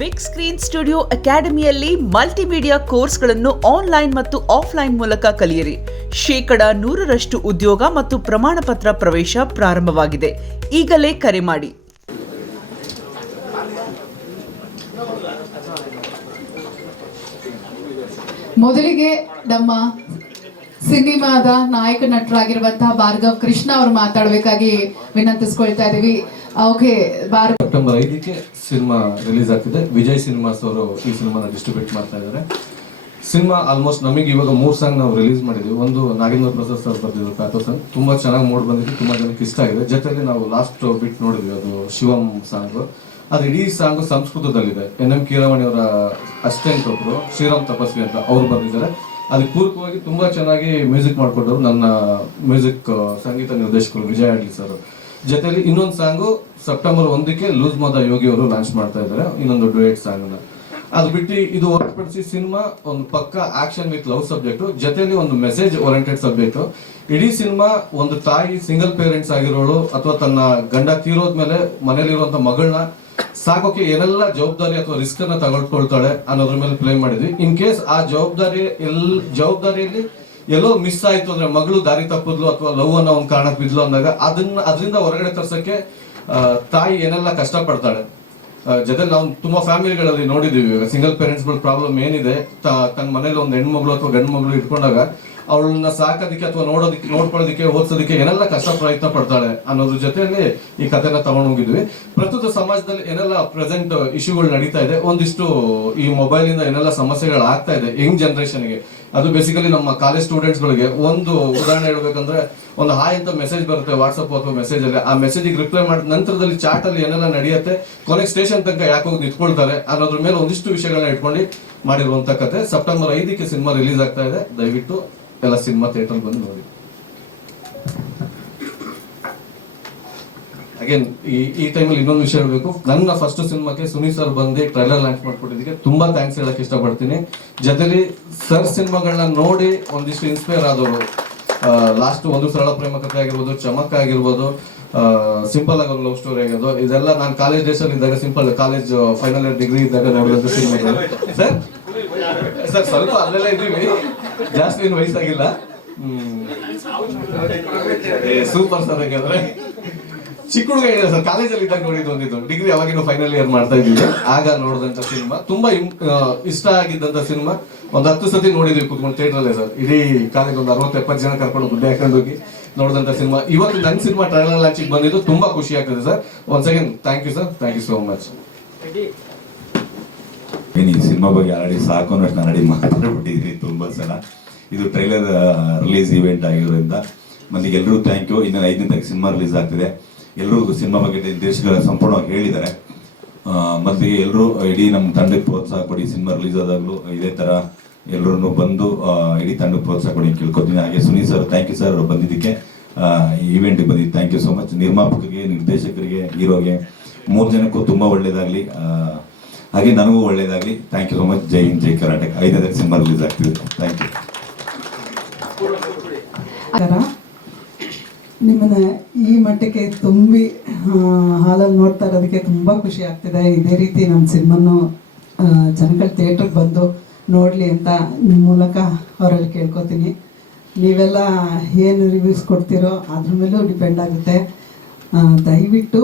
Big screen studio ಅಕಾಡೆಮಿಯಲ್ಲಿ multimedia ಕೋರ್ಸ್ಗಳನ್ನು online ಮತ್ತು ಆಫ್ಲೈನ್ ಮೂಲಕ ಕಲಿಯಿರಿ. 100% ಉದ್ಯೋಗ ಮತ್ತು ಪ್ರಮಾಣ ಪತ್ರ ಪ್ರವೇಶ ಪ್ರಾರಂಭವಾಗಿದೆ. ಈಗಲೇ ಕರೆ ಮಾಡಿ. ಮೊದಲಿಗೆ ನಮ್ಮ ಸಿನಿಮಾದ ನಾಯಕ ನಟರಾಗಿರುವಂತಹ ಭಾರ್ಗವ್ ಕೃಷ್ಣ ಅವರು ಮಾತಾಡಬೇಕಾಗಿ ವಿನಂತಿಸ್ಕೊಳ್ತಾ ಇದೀವಿ. ಓಕೆ, ಸೆಪ್ಟೆಂಬರ್ 5ಕ್ಕೆ ಸಿನಿಮಾ ರಿಲೀಸ್ ಆಗ್ತಿದೆ. ವಿಜಯ್ ಸಿನಿಮಾಸ್ ಅವರು ಈ ಸಿನಿಮಾನ ಡಿಸ್ಟ್ರಿಬ್ಯೂಟ್ ಮಾಡ್ತಾ ಇದ್ದಾರೆ. ಸಿನಿಮಾ ಆಲ್ಮೋಸ್ಟ್ ನಮಗೆ ಇವಾಗ 3 ಸಾಂಗ್ ನಾವು ರಿಲೀಸ್ ಮಾಡಿದ್ವಿ. ಒಂದು ನಾಗೇಂದ್ರ ಪ್ರಸಾದ್ ಸರ್ ಬರ್ತಿದ್ರು ಪ್ಯಾಥೋ ಸಾಂಗ್, ತುಂಬಾ ಚೆನ್ನಾಗಿ ಮೂಡ್ ಬಂದಿತ್ತು, ತುಂಬಾ ಜನಕ್ಕೆ ಇಷ್ಟ ಆಗಿದೆ. ಜೊತೆಗೆ ನಾವು ಲಾಸ್ಟ್ ಬಿಟ್ ನೋಡಿದ್ವಿ, ಅದು ಶಿವಂ ಸಾಂಗ್. ಅದು ಇಡೀ ಸಾಂಗ್ ಸಂಸ್ಕೃತದಲ್ಲಿದೆ. NM ಕೀರವಾಣಿ ಅವರ ಅಸಿಸ್ಟೆಂಟ್ ಒಬ್ರು ಶ್ರೀರಾಮ್ ತಪಸ್ವಿ ಅಂತ ಅವ್ರು ಬಂದಿದ್ದಾರೆ. ಅದಕ್ಕೆ ಪೂರಕವಾಗಿ ತುಂಬಾ ಚೆನ್ನಾಗಿ ಮ್ಯೂಸಿಕ್ ಮಾಡ್ಕೊಂಡವ್ರು ನನ್ನ ಮ್ಯೂಸಿಕ್ ಸಂಗೀತ ನಿರ್ದೇಶಕರು ವಿಜಯ್ ಅಡ್ಲಿ ಸರ್. ಜೊತೆಲಿ ಇನ್ನೊಂದು ಸಾಂಗು ಸೆಪ್ಟೆಂಬರ್ 1ಕ್ಕೆ ಲೂಸ್ ಮದ ಯೋಗಿ ಅವರು ಲಾಂಚ್ ಮಾಡ್ತಾ ಇದ್ದಾರೆ, ಇನ್ನೊಂದು ಡುಯೆಟ್ ಸಾಂಗ್ ನ. ಅದು ಬಿಟ್ಟು ಇದು ಹೊರತುಪಡಿಸಿ ಸಿನಿಮಾ ಒಂದು ಪಕ್ಕ ಆಕ್ಷನ್ ವಿತ್ ಲವ್ ಸಬ್ಜೆಕ್ಟ್, ಜೊತೆಲಿ ಒಂದು ಮೆಸೇಜ್ ಓರಿಯೆಂಟೆಡ್ ಸಬ್ಜೆಕ್ಟ್. ಇಡೀ ಸಿನಿಮಾ ಒಂದು ತಾಯಿ ಸಿಂಗಲ್ ಪೇರೆಂಟ್ಸ್ ಆಗಿರೋಳು ಅಥವಾ ತನ್ನ ಗಂಡ ತೀರೋದ್ಮೇಲೆ ಮನೇಲಿರುವಂತ ಮಗಳನ್ನ ಸಾಕೋಕೆ ಏನೆಲ್ಲ ಜವಾಬ್ದಾರಿ ಅಥವಾ ರಿಸ್ಕ್ ಅನ್ನ ತಗೊಳ್ಕೊಳ್ತಾಳೆ ಅನ್ನೋದ್ರ ಮೇಲೆ ಪ್ಲೇ ಮಾಡಿದ್ವಿ. ಇನ್ ಕೇಸ್ ಆ ಜವಾಬ್ದಾರಿಯಲ್ಲಿ ಎಲ್ಲೋ ಮಿಸ್ ಆಯ್ತು ಅಂದ್ರೆ, ಮಗಳು ದಾರಿ ತಪ್ಪಿದ್ಲು ಅಥವಾ ಲವ್ ಅನ್ನೋ ಒಂದು ಕಾರಣಕ್ಕೆ ಬಿದ್ಲು ಅಂದಾಗ ಅದರಿಂದ ಹೊರಗಡೆ ತರ್ಸಕ್ಕೆ ತಾಯಿ ಏನೆಲ್ಲ ಕಷ್ಟ ಪಡ್ತಾಳೆ. ಜೊತೆ ನಾವು ತುಂಬಾ ಫ್ಯಾಮಿಲಿಗಳಲ್ಲಿ ನೋಡಿದೀವಿ, ಸಿಂಗಲ್ ಪೇರೆಂಟ್ಸ್ ಗಳ ಪ್ರಾಬ್ಲಮ್ ಏನಿದೆ, ತನ್ನ ಮನೇಲಿ ಒಂದು ಹೆಣ್ಮಗಳು ಅಥವಾ ಗಂಡು ಮಗಳು ಇಟ್ಕೊಂಡಾಗ ಅವಳನ್ನ ಸಾಕೋದಿಕ್ಕೆ ಅಥವಾ ನೋಡ್ಕೊಳ್ಳೋದಿಕ್ಕೆ ಓದಿಸೋದಿಕ್ಕೆ ಏನೆಲ್ಲ ಕಷ್ಟ ಪ್ರಯತ್ನ ಪಡ್ತಾಳೆ ಅನ್ನೋದ್ರ ಜೊತೆಯಲ್ಲಿ ಈ ಕಥೆನ ತಗೊಂಡು ಹೋಗಿದ್ವಿ. ಪ್ರಸ್ತುತ ಸಮಾಜದಲ್ಲಿ ಏನೆಲ್ಲ ಪ್ರೆಸೆಂಟ್ ಇಶ್ಯೂಗಳು ನಡೀತಾ ಇದೆ, ಒಂದಿಷ್ಟು ಈ ಮೊಬೈಲ್ ಇಂದ ಏನೆಲ್ಲ ಸಮಸ್ಯೆಗಳು ಆಗ್ತಾ ಇದೆ ಯಂಗ್ ಜನರೇಷನ್ಗೆ, ಅದು ಬೇಸಿಕಲಿ ನಮ್ಮ ಕಾಲೇಜ್ ಸ್ಟೂಡೆಂಟ್ಸ್ ಗಳಿಗೆ. ಒಂದು ಉದಾಹರಣೆ ಹೇಳ್ಬೇಕಂದ್ರೆ, ಒಂದು ಹಾಯ್ ಅಂತ ಮೆಸೇಜ್ ಬರುತ್ತೆ ವಾಟ್ಸ್ಆಪ್ ಅಥವಾ ಮೆಸೇಜ್ ಅಲ್ಲಿ, ಆ ಮೆಸೇಜ್ ರಿಪ್ಲೈ ಮಾಡಿದ ನಂತರದಲ್ಲಿ ಚಾಟ್ ಅಲ್ಲಿ ಏನೆಲ್ಲ ನಡೆಯುತ್ತೆ, ಕೊನೆಗೆ ಸ್ಟೇಷನ್ ತನಕ ಯಾಕೆ ಹೋಗಿ ನಿಂತ್ಕೊಳ್ತಾರೆ ಅನ್ನೋದ್ರ ಮೇಲೆ ಒಂದಿಷ್ಟು ವಿಷಯಗಳನ್ನ ಇಟ್ಕೊಂಡು ಮಾಡಿರುವಂತ ಕತೆ. ಸೆಪ್ಟೆಂಬರ್ 5ಕ್ಕೆ ಸಿನಿಮಾ ರಿಲೀಸ್ ಆಗ್ತಾ ಇದೆ. ದಯವಿಟ್ಟು ಎಲ್ಲ ಸಿನಿಮಾ ಥಿಯೇಟರ್ ಬಂದು ನೋಡಿ. ಅಗೇನ್ ಈ ಟೈಮಲ್ಲಿ ಇನ್ನೊಂದು ವಿಷಯ ಹೇಳ್ಬೇಕು, ನನ್ನ ಫಸ್ಟ್ ಸಿನಿಮಾಕ್ಕೆ ಸುನೀಲ್ ಸರ್ ಬಂದು ಟ್ರೈಲರ್ ಲಾಂಚ್ ಮಾಡ್ಕೊಟ್ಟಿದ್ದಕ್ಕೆ ತುಂಬಾ ಥ್ಯಾಂಕ್ಸ್ ಹೇಳಕ್ ಇಷ್ಟಪಡ್ತೀನಿ. ಜೊತೆಲಿ ಸರ್ ಸಿನಿಮಾಗಳನ್ನ ನೋಡಿ ಒಂದಿಷ್ಟು ಇನ್ಸ್ಪೈರ್ ಆದವರು. ಲಾಸ್ಟ್ ಒಂದು ಸರಳ ಪ್ರೇಮ ಕಥೆ ಆಗಿರ್ಬೋದು, ಚಮಕ್ ಆಗಿರ್ಬೋದು, ಸಿಂಪಲ್ ಆಗಿ ಒಂದು ಲವ್ ಸ್ಟೋರಿ ಆಗಿರೋದು, ಇದೆಲ್ಲ ನಾನು ಕಾಲೇಜ್ ಡೇಸ್ ಅಲ್ಲಿ ಇದ್ದಾಗ, simple college final year degree ಇದ್ದಾಗ ನೋಡಿದಂತ ಸಿನಿಮಾಗಳು. ಸರ್ ಸ್ವಲ್ಪ ಅಲ್ಲೆಲ್ಲ ಇದೀವಿ, ಜಾಸ್ತಿ ಏನು ವಯಸ್ಸಾಗಿಲ್ಲ. Super sir. ಯಾಕಂದ್ರೆ ಚಿಕ್ಕ ಹುಡುಗ ಇದೆ ಸರ್, ಕಾಲೇಜಲ್ಲಿ ಇದ್ದಾಗ ನೋಡಿದ್ದು ಒಂದಿದ್ದು, ಡಿಗ್ರಿ ಅವಾಗಿನ ಫೈನಲ್ ಇಯರ್ ಮಾಡ್ತಾ ಇದ್ದೀವಿ, ಆಗ ನೋಡಿದಂತ ಸಿನಿಮಾ. ತುಂಬಾ ಇಷ್ಟ ಆಗಿದ್ದಂತ ಸಿನಿಮಾ. ಒಂದು 10 ಸತಿ ನೋಡಿದ್ವಿ ಕುತ್ಕೊಂಡು ಥಿಯೇಟರ್ ಅಲ್ಲೇ ಸರ್. ಇಡೀ ಕಾಲೇಜ್ ಒಂದು 60-70 ಜನ ಕರ್ಕೊಂಡು ಗುಡ್ಡೆ ಹಾಕೊಂಡು ಹೋಗಿ ನೋಡಿದಂತ ಸಿನಿಮಾ. ಇವತ್ತು ನನ್ನ ಸಿನಿಮಾ ಟ್ರೈಲರ್ ಲಾಂಚಿಗೆ ಬಂದಿದ್ದು ತುಂಬಾ ಖುಷಿ ಆಗ್ತದೆ sir. Once again thank you sir, thank you so much. ಈ ಸಿನಿಮಾ ಬಗ್ಗೆ ಆಲ್ರೆಡಿ ಸಾಕು ಅನ್ನೋಷ್ಟು ನಾನು ಮಾತಾಡ್ಬಿಟ್ಟಿದ್ದೀನಿ ತುಂಬಾ ಸಲ. ಇದು ಟ್ರೈಲರ್ ರಿಲೀಸ್ ಇವೆಂಟ್ ಆಗಿರೋದ್ರಿಂದ ಮೊದಲಿಗೆ ಎಲ್ಲರೂ ಥ್ಯಾಂಕ್ ಯು. ಇನ್ನು 5ನೇ ತಾರೀಕು ಸಿನಿಮಾ ರಿಲೀಸ್ ಆಗ್ತಿದೆ. ಎಲ್ಲರೂ ಸಿನಿಮಾ ಬಗ್ಗೆ ನಿರ್ದೇಶಕರು ಸಂಪೂರ್ಣವಾಗಿ ಹೇಳಿದ್ದಾರೆ. ಮೊದಲಿಗೆ ಎಲ್ಲರೂ ಇಡೀ ನಮ್ಮ ತಂಡಕ್ಕೆ ಪ್ರೋತ್ಸಾಹ ಕೊಡಿ. ಸಿನಿಮಾ ರಿಲೀಸ್ ಆದಾಗಲೂ ಇದೇ ಥರ ಎಲ್ಲರೂ ಬಂದು ಇಡೀ ತಂಡಕ್ಕೆ ಪ್ರೋತ್ಸಾಹ ಕೊಡಿ ಕೇಳ್ಕೊತೀನಿ. ಹಾಗೆ Sunil sir thank you sir ಬಂದಿದ್ದಕ್ಕೆ, ಈವೆಂಟ್ಗೆ ಬಂದಿದ್ದು ಥ್ಯಾಂಕ್ ಯು ಸೋ ಮಚ್. ನಿರ್ಮಾಪಕರಿಗೆ, ನಿರ್ದೇಶಕರಿಗೆ, ಹೀರೋಗೆ 3 ಜನಕ್ಕೂ ತುಂಬ ಒಳ್ಳೇದಾಗಲಿ, ಹಾಗೆ ನನಗೂ ಒಳ್ಳೇದಾಗಲಿ. Thank you so much. Jai Hind, Jai Karnataka. 5ನೇ ತಾರೀಕು ಸಿನಿಮಾ ರಿಲೀಸ್ ಆಗ್ತಿದೆ. Thank you. ನಿಮ್ಮನ್ನ ಈ ಮಟ್ಟಕ್ಕೆ ತುಂಬಿ ಹಾಲಲ್ಲಿ ನೋಡ್ತಾ ಇರೋದಕ್ಕೆ ತುಂಬ ಖುಷಿ ಆಗ್ತಿದೆ. ಇದೇ ರೀತಿ ನಮ್ಮ ಸಿನಿಮಾನು ಜನಗಳ ಥಿಯೇಟ್ರಿಗೆ ಬಂದು ನೋಡಲಿ ಅಂತ ನಿಮ್ಮ ಮೂಲಕ ಅವರಲ್ಲಿ ಕೇಳ್ಕೊತೀನಿ. ನೀವೆಲ್ಲ ಏನು ರಿವ್ಯೂಸ್ ಕೊಡ್ತೀರೋ ಅದ್ರ ಮೇಲೂ ಡಿಪೆಂಡ್ ಆಗುತ್ತೆ. ದಯವಿಟ್ಟು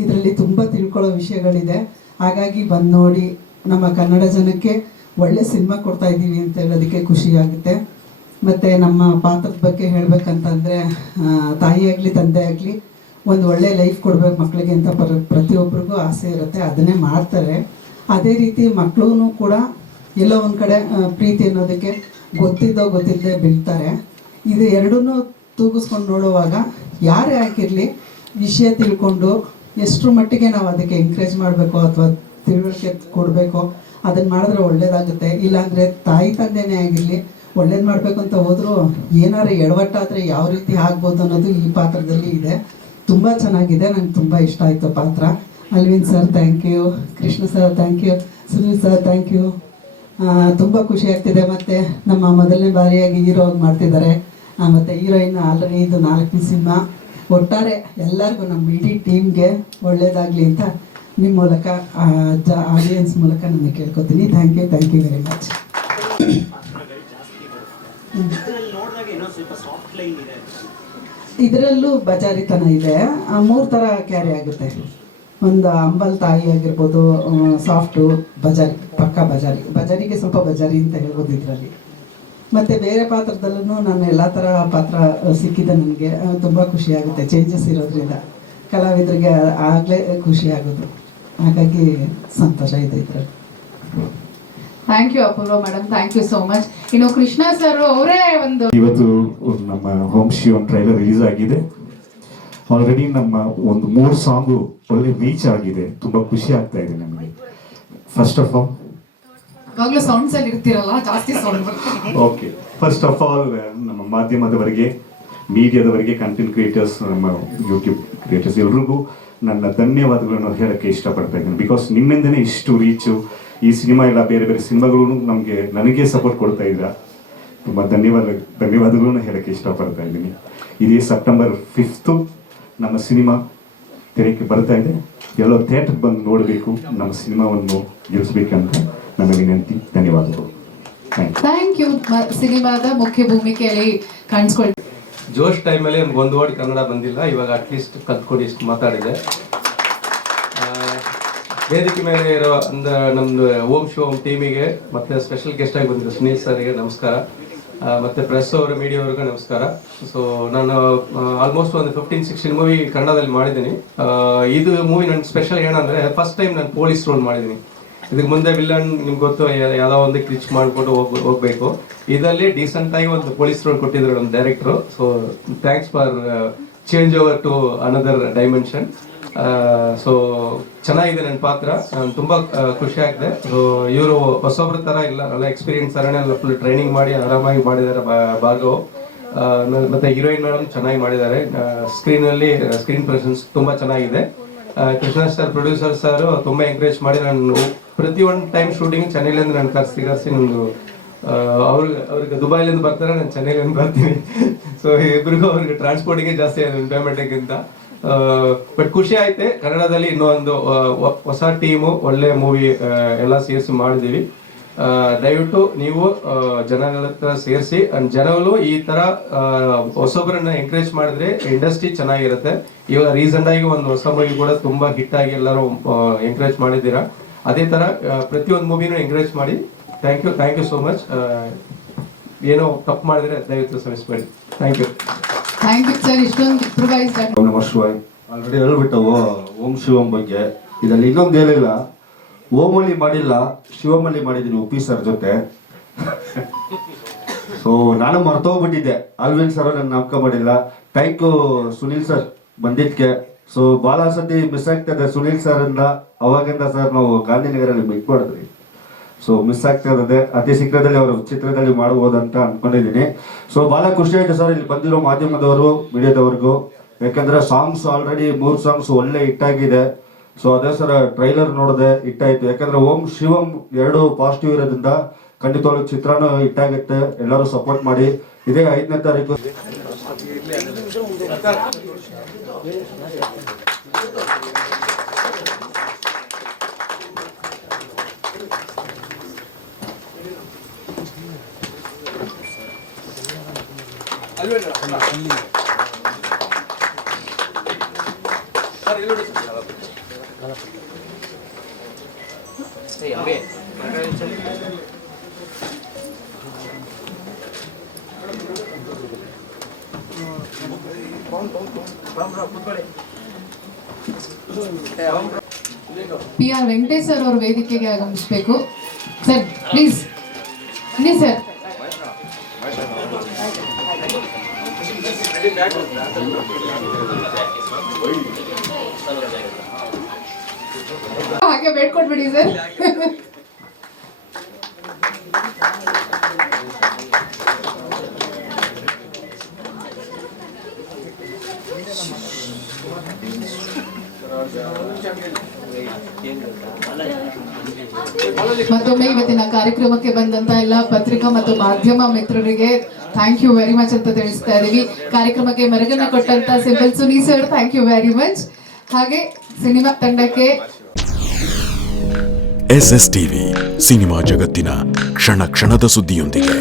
ಇದರಲ್ಲಿ ತುಂಬ ತಿಳ್ಕೊಳ್ಳೋ ವಿಷಯಗಳಿದೆ, ಹಾಗಾಗಿ ಬಂದು ನೋಡಿ. ನಮ್ಮ ಕನ್ನಡ ಜನಕ್ಕೆ ಒಳ್ಳೆ ಸಿನಿಮಾ ಕೊಡ್ತಾ ಇದ್ದೀವಿ ಅಂತ ಹೇಳೋದಕ್ಕೆ ಖುಷಿ ಆಗುತ್ತೆ. ಮತ್ತು ನಮ್ಮ ಪಾತ್ರದ ಬಗ್ಗೆ ಹೇಳಬೇಕಂತಂದರೆ, ತಾಯಿ ಆಗಲಿ ತಂದೆ ಆಗಲಿ ಒಂದು ಒಳ್ಳೆ ಲೈಫ್ ಕೊಡಬೇಕು ಮಕ್ಕಳಿಗೆ ಅಂತ ಪ್ರತಿಯೊಬ್ಬರಿಗೂ ಆಸೆ ಇರುತ್ತೆ, ಅದನ್ನೇ ಮಾಡ್ತಾರೆ. ಅದೇ ರೀತಿ ಮಕ್ಕಳೂ ಕೂಡ ಎಲ್ಲೋ ಒಂದು ಕಡೆ ಪ್ರೀತಿ ಅನ್ನೋದಕ್ಕೆ ಗೊತ್ತಿಲ್ಲದೆ ಬೀಳ್ತಾರೆ. ಇದು ಎರಡನ್ನೂ ತೂಗಿಸ್ಕೊಂಡು ನೋಡುವಾಗ ಯಾರೇ ಆಗಿರಲಿ ವಿಷಯ ತಿಳ್ಕೊಂಡು ಎಷ್ಟರ ಮಟ್ಟಿಗೆ ನಾವು ಅದಕ್ಕೆ ಎಂಕರೇಜ್ ಮಾಡಬೇಕು ಅಥವಾ ತಿಳುವಳಿಕೆ ಕೊಡಬೇಕು, ಅದನ್ನು ಮಾಡಿದ್ರೆ ಒಳ್ಳೇದಾಗುತ್ತೆ. ಇಲ್ಲಾಂದರೆ ತಾಯಿ ತಂದೆನೇ ಆಗಿರಲಿ ಒಳ್ಳೇದು ಮಾಡಬೇಕು ಅಂತ ಹೋದರೂ ಏನಾರು ಎಡವಟ್ಟಾದರೆ ಯಾವ ರೀತಿ ಆಗ್ಬೋದು ಅನ್ನೋದು ಈ ಪಾತ್ರದಲ್ಲಿ ಇದೆ. ತುಂಬ ಚೆನ್ನಾಗಿದೆ, ನಂಗೆ ತುಂಬ ಇಷ್ಟ ಆಯಿತು ಪಾತ್ರ. Alvin sir thank you, Krishna sir thank you, Sunil sir thank you. ತುಂಬ ಖುಷಿ ಆಗ್ತಿದೆ. ಮತ್ತು ನಮ್ಮ ಮೊದಲನೇ ಬಾರಿಯಾಗಿ ಹೀರೋ ಮಾಡ್ತಿದ್ದಾರೆ, ಮತ್ತು ಹೀರೋಯಿನ್ ಆಲ್ರೆಡಿ ಇದು 4ನೇ ಸಿನಿಮಾ. ಒಟ್ಟಾರೆ ಎಲ್ಲರಿಗೂ ನಮ್ಮ ಇಡೀ ಟೀಮ್ಗೆ ಒಳ್ಳೇದಾಗಲಿ ಅಂತ ನಿಮ್ಮ ಮೂಲಕ ಆಡಿಯನ್ಸ್ ಮೂಲಕ ನಾನು ಕೇಳ್ಕೊತೀನಿ. Thank you very much. ಇದರಲ್ಲೂ ಬಜಾರಿತನ ಇದೆ. 3 ಥರ ಕ್ಯಾರಿ ಆಗುತ್ತೆ. ಒಂದು ಅಂಬಲ್ ತಾಯಿ ಆಗಿರ್ಬೋದು, ಸಾಫ್ಟು, ಬಜಾರಿ, ಪಕ್ಕಾ ಬಜಾರಿಗೆ ಸ್ವಲ್ಪ ಬಜಾರಿ ಅಂತ ಹೇಳ್ಬೋದು ಇದರಲ್ಲಿ. ಮತ್ತು ಬೇರೆ ಪಾತ್ರದಲ್ಲೂ ನಾನು ಎಲ್ಲ ಥರ ಪಾತ್ರ ಸಿಕ್ಕಿದೆ ನನಗೆ. ತುಂಬ ಖುಷಿಯಾಗುತ್ತೆ. ಚೇಂಜಸ್ ಇರೋದ್ರಿಂದ ಕಲಾವಿದರಿಗೆ ಆಗಲೇ ಖುಷಿ ಆಗೋದು. ಹಾಗಾಗಿ ಸಂತೋಷ ಇದೆ ಇದರಲ್ಲಿ. Thank you Apoorva madam, thank you so much. ಇನ್ನು ಕೃಷ್ಣ ಸರ್ ಅವರೇ ಇವತ್ತು ನಮ್ಮ ಹೋಮ್ ಶಿವಮ್ ಟ್ರೈಲರ್ ರಿಲೀಸ್ ಆಗಿದೆ. ಆಲ್ರೆಡಿ ನಮ್ಮ ಒಂದು 3 ಸಾಂಗು ಒಳ್ಳೆ ರೀಚ್ ಆಗಿದೆ. ತುಂಬಾ ಖುಷಿ ಆಗ್ತಾ ಇದೆ ನಮಗೆ. ಫಸ್ಟ್ ಆಫ್ ಆಲ್ ಇವಾಗಲೂ ಸೌಂಡ್ಸ್ ಅಲ್ಲಿ ಇರ್ತಿರಲ್ಲ, ಜಾಸ್ತಿ ಸೌಂಡ್ ಬರುತ್ತೆ. ಓಕೆ, ಫಸ್ಟ್ ಆಫ್ ಆಲ್ ನಮ್ಮ ಮಾಧ್ಯಮದವರಿಗೆ, ಮೀಡಿಯಾದವರಿಗೆ, ಕಂಟೆಂಟ್ ಕ್ರಿಯೇಟರ್ಸ್, ನಮ್ಮ ಯೂಟ್ಯೂಬ್ ಕ್ರಿಯೇಟರ್ಸ್ ಎಲ್ರಿಗೂ ನನ್ನ ಧನ್ಯವಾದಗಳನ್ನು ಹೇಳಕ್ಕೆ ಇಷ್ಟಪಡ್ತಾ ಇದ್ದೀನಿ. ಬಿಕಾಸ್ ನಿಮ್ಮಿಂದನೇ ಇಷ್ಟು ರೀಚು. ಈ ಸಿನಿಮಾ ಇಲ್ಲ, ಬೇರೆ ಬೇರೆ ಸಿನಿಮಾಗಳು ನನಗೆ ಸಪೋರ್ಟ್ ಕೊಡ್ತಾ ಇದ್ದೀರಾ. ತುಂಬ ಧನ್ಯವಾದಗಳನ್ನು ಹೇಳಕ್ಕೆ ಇಷ್ಟಪಡ್ತಾ ಇದ್ದೀನಿ. ಇದೇ ಸೆಪ್ಟೆಂಬರ್ 5 ನಮ್ಮ ಸಿನಿಮಾ ತೆರೆಗೆ ಬರ್ತಾ ಇದೆ. ಎಲ್ಲೋ ಥಿಯೇಟರ್ಗೆ ಬಂದು ನೋಡಬೇಕು, ನಮ್ಮ ಸಿನಿಮಾವನ್ನು ಗೆಲ್ಲಿಸ್ಬೇಕಂತ ನನ್ನ ವಿನಂತಿ. ಧನ್ಯವಾದಗಳು. Thank you. ಸಿನಿಮಾದ ಮುಖ್ಯ ಭೂಮಿಕೆಯಲ್ಲಿ ಕಾಣಿಸ್ಕೊಳ್ಳಿ. ಜೋಶ್ ಟೈಮಲ್ಲಿ ನಮ್ಗೆ ಒಂದು ವರ್ಡ್ ಕನ್ನಡ ಬಂದಿಲ್ಲ, ಇವಾಗ ಅಟ್ಲೀಸ್ಟ್ ಕಲ್ತ್ಕೊಡಿ ಇಷ್ಟು ಮಾತಾಡಿದೆ. ವೇದಿಕೆ ಮೇಲೆ ಇರೋ ನಮ್ಮದು ಓಂ ಶಿವಮ್ ಟೀಮಿಗೆ ಮತ್ತು ಸ್ಪೆಷಲ್ ಗೆಸ್ಟ್ ಆಗಿ ಬಂದಿದ್ದ ಸುನೀಲ್ ಸರ್ಗೆ ನಮಸ್ಕಾರ. ಮತ್ತು ಪ್ರೆಸ್ ಅವರು, ಮೀಡಿಯಾ ಅವ್ರಿಗೂ ನಮಸ್ಕಾರ. ಸೊ ನಾನು ಆಲ್ಮೋಸ್ಟ್ ಒಂದು 15-16 ಮೂವಿ ಕನ್ನಡದಲ್ಲಿ ಮಾಡಿದ್ದೀನಿ. ಇದು ಮೂವಿ ನನ್ನ ಸ್ಪೆಷಲ್ ಏನಂದರೆ ಫಸ್ಟ್ ಟೈಮ್ ನಾನು ಪೊಲೀಸ್ ರೋಲ್ ಮಾಡಿದ್ದೀನಿ. ಇದಕ್ಕೆ ಮುಂದೆ ವಿಲ್ಲನ್ ನಿಮ್ಗೆ ಗೊತ್ತು, ಯಾವುದೋ ಒಂದಕ್ಕೆ ರಿಚ್ ಮಾಡಿಕೊಂಡು ಹೋಗಬೇಕು. ಇದರಲ್ಲಿ ಡೀಸೆಂಟಾಗಿ ಒಂದು ಪೊಲೀಸ್ ರೋಲ್ ಕೊಟ್ಟಿದ್ರು ನಮ್ಮ ಡೈರೆಕ್ಟ್ರು. So thanks for change over to another dimension. So ಚೆನ್ನಾಗಿದೆ ನನ್ನ ಪಾತ್ರ, ತುಂಬ ಖುಷಿ ಆಗಿದೆ. ಸೊ ಇವರು ಹೊಸೊಬ್ರ ಥರ ಇಲ್ಲ, ಎಲ್ಲ ಎಕ್ಸ್ಪೀರಿಯನ್ಸ್ ಥರನೇ ಎಲ್ಲ ಫುಲ್ ಟ್ರೈನಿಂಗ್ ಮಾಡಿ ಆರಾಮಾಗಿ ಮಾಡಿದ್ದಾರೆ ಭಾರ್ಗವ್. ಮತ್ತು ಹೀರೋಯಿನ್ ಮೇಡಮ್ ಚೆನ್ನಾಗಿ ಮಾಡಿದ್ದಾರೆ. ಸ್ಕ್ರೀನ್ ಪ್ರೆಸೆನ್ಸ್ ತುಂಬ ಚೆನ್ನಾಗಿದೆ. ಕೃಷ್ಣ ಸರ್, ಪ್ರೊಡ್ಯೂಸರ್ ಸರ್ ತುಂಬ ಎಂಕರೇಜ್ ಮಾಡಿ ನಾನು ಪ್ರತಿಯೊಂದು ಟೈಮ್ ಶೂಟಿಂಗ್ ಚೆನ್ನೈಲಿಂದ ನಾನು ಕರೆಸಿ ನಂದು ಅವ್ರಿಗೆ ದುಬೈಲಿಂದ ಬರ್ತಾರೆ, ನಾನು ಚೆನ್ನೈಲಿಂದ ಬರ್ತೀನಿ. ಸೊ ಇಬ್ಬರಿಗೂ ಅವ್ರಿಗೆ ಟ್ರಾನ್ಸ್ಪೋರ್ಟಿಗೆ ಜಾಸ್ತಿ ಪೇಮೆಂಟಿಗಿಂತ. ಬಟ್ ಖುಷಿ ಆಯ್ತೆ. ಕನ್ನಡದಲ್ಲಿ ಇನ್ನೊಂದು ಹೊಸ ಟೀಮು, ಒಳ್ಳೆ ಮೂವಿ ಎಲ್ಲ ಸೇರಿಸಿ ಮಾಡಿದ್ದೀವಿ. ದಯವಿಟ್ಟು ನೀವು ಜನಗಳ ಹತ್ರ ಸೇರಿಸಿ, ಜನಗಳು ಈ ಥರ ಹೊಸೊಬ್ಬರನ್ನ ಎಂಕರೇಜ್ ಮಾಡಿದ್ರೆ ಇಂಡಸ್ಟ್ರಿ ಚೆನ್ನಾಗಿರುತ್ತೆ. ಇವಾಗ ರೀಸೆಂಟ್ ಆಗಿ ಒಂದು ಹೊಸ ಮೂವಿ ಕೂಡ ತುಂಬ ಹಿಟ್ ಆಗಿ ಎಲ್ಲರೂ ಎಂಕರೇಜ್ ಮಾಡಿದ್ದೀರಾ. ಅದೇ ಥರ ಪ್ರತಿಯೊಂದು ಮೂವಿನೂ ಎಂಕರೇಜ್ ಮಾಡಿ. Thank you so much. ಏನೋ ತಪ್ಪು ಮಾಡಿದ್ರೆ ದಯವಿಟ್ಟು ಕ್ಷಮಿಸಬೇಡಿ. Thank you sir. ಇಷ್ಟೊಂದು ಇಂಪ್ರೂವೈಸ್ಡ್ ಆಗಿ ನಮಃ ಶಿವಾಯ್ ಆಲ್ರೆಡಿ ಹೇಳ್ಬಿಟ್ಟವು ಓಂ ಶಿವಂ ಬಗ್ಗೆ. ಇದರಲ್ಲಿ ಇನ್ನೊಂದು ಹೇಳಿಲ್ಲ, ಓಮಲ್ಲಿ ಮಾಡಿಲ್ಲ, ಶಿವಮಲ್ಲಿ ಮಾಡಿದ್ದೀನಿ ಉಪ್ಪಿ ಸರ್ ಜೊತೆ. ಸೊ ನಾನು ಮರ್ತೋಗ್ಬಿಟ್ಟಿದ್ದೆ. ಅಲ್ವಿನ್ ಸರ್ ನನ್ನ ನಾಮಕ ಮಾಡಿಲ್ಲ. ಥ್ಯಾಂಕ್ ಯು ಸುನೀಲ್ ಸರ್ ಬಂದಿದ್ದಕ್ಕೆ. ಸೊ ಭಾಳ ಸತಿ ಮಿಸ್ ಆಗ್ತದೆ ಸುನೀಲ್ ಸರ್ ಇಂದ. ಅವಾಗಿಂದ ಸರ್ ನಾವು ಗಾಂಧಿನಗರಲ್ಲಿ ಮೀಟ್ ಮಾಡಿದ್ರಿ. ಸೊ ಮಿಸ್ ಆಗ್ತಾ ಇರೋದೆ. ಅತಿ ಶೀಘ್ರದಲ್ಲಿ ಅವರು ಚಿತ್ರದಲ್ಲಿ ಮಾಡಬಹುದಂತ ಅನ್ಕೊಂಡಿದ್ದೀನಿ. ಸೊ ಭಾಳ ಖುಷಿ ಆಯ್ತು ಸರ್ ಇಲ್ಲಿ ಬಂದಿರೋ ಮಾಧ್ಯಮದವರು, ಮೀಡಿಯಾದವ್ರಿಗೂ. ಯಾಕಂದ್ರೆ ಸಾಂಗ್ಸ್ ಆಲ್ರೆಡಿ 3 ಸಾಂಗ್ಸ್ ಒಳ್ಳೆ ಹಿಟ್ ಆಗಿದೆ. ಸೊ ಅದೇ ಸರ್ ಟ್ರೈಲರ್ ನೋಡಿದೆ, ಹಿಟ್ಟಾಯ್ತು. ಯಾಕಂದ್ರೆ ಓಂ ಶಿವಂ 2 ಪಾಸಿಟಿವ್ ಇರೋದ್ರಿಂದ ಖಂಡಿತವಾಗ್ಲೂ ಚಿತ್ರನೂ ಹಿಟ್ಟಾಗುತ್ತೆ. ಎಲ್ಲರೂ ಸಪೋರ್ಟ್ ಮಾಡಿ. ಇದೇ 5ನೇ ತಾರೀಕು PR ವೆಂಕಟೇಶ್ ಸರ್ ಅವರು ವೇದಿಕೆಗೆ ಆಗಮಿಸಬೇಕು. ಸರ್ ಪ್ಲೀಸ್ ಬನ್ನಿ ಸರ್. ಹಾಗೆ ಬೇಡ್ಕೊಟ್ಬಿಡಿ ಸರ್. ಮತ್ತೊಮ್ಮೆ ಇವತ್ತಿನ ಕಾರ್ಯಕ್ರಮಕ್ಕೆ ಬಂದಂತ ಎಲ್ಲ ಪತ್ರಿಕಾ ಮತ್ತು ಮಾಧ್ಯಮ ಮಿತ್ರರಿಗೆ ಥ್ಯಾಂಕ್ ಯು ವೆರಿ ಮಚ್ ಅಂತ ತಿಳಿಸ್ತಾ ಇದೀವಿ. ಕಾರ್ಯಕ್ರಮಕ್ಕೆ ಮೆರಗನ್ನ ಕೊಟ್ಟಂತ simple Suni sir thank you very much. ಹಾಗೆ ಸಿನಿಮಾ ತಂಡಕ್ಕೆ SS ಟಿವಿ ಸಿನಿಮಾ ಜಗತ್ತಿನ ಕ್ಷಣ ಕ್ಷಣದ ಸುದ್ದಿಯೊಂದಿಗೆ.